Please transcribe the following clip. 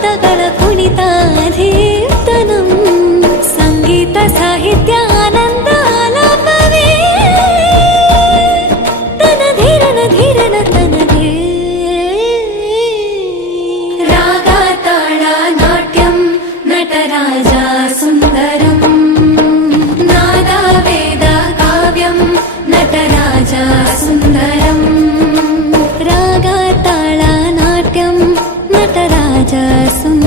ಪದಗಳ ಕುಣಿತಾಧೀರ್ತನಂ ಸಂಗೀತ ಸಾಹಿತ್ಯ ಆನಂದ ಆಲಾಪವೇ ತನ ಧೀರನ ಧೀರನ ತನಗೆ ರಾಗ ತಾಳ ನಾಟ್ಯಂ ನಟರಾಜ ಸುಂದರಂ ನಾದ ವೇದ ಕಾವ್ಯಂ ನಟರಾಜ ಸುಂದರಂ ರಾಗ ತಾಳ ನಾಟ್ಯಂ ನಟರಾಜ ಸುಂದರಂ